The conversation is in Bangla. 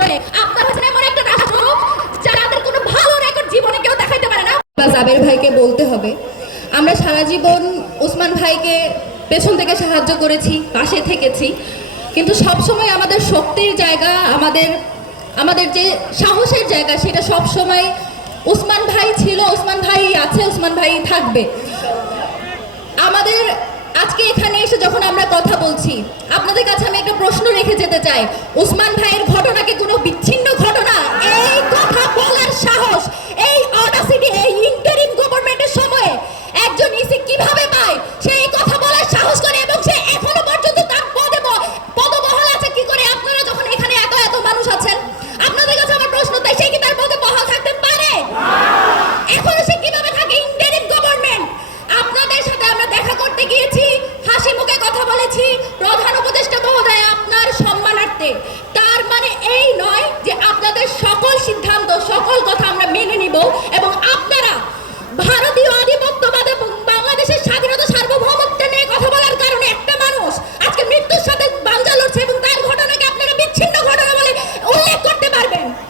নিয়ন্ত্রণে। আপনার হচ্ছে এমন একটা রাষ্ট্র যাদের কোনো ভালো রেকর্ড জীবনে কেউ দেখাইতে পারে না। জাবের ভাইকে বলতে হবে, আমরা সারা জীবন ওসমান ভাইকে পেছন থেকে সাহায্য করেছি, পাশে থেকেছি, কিন্তু সবসময় আমাদের শক্তির জায়গা, আমাদের যে সাহসের জায়গা, সেটা সবসময় ওসমান ভাই ছিল, ওসমান ভাই আছে, ওসমান ভাই থাকবে। আমাদের আজকে এখানে এসে যখন আমরা কথা বলছি, আপনাদের কাছে আমি একটা প্রশ্ন রেখে যেতে চাই, ওসমান ভাই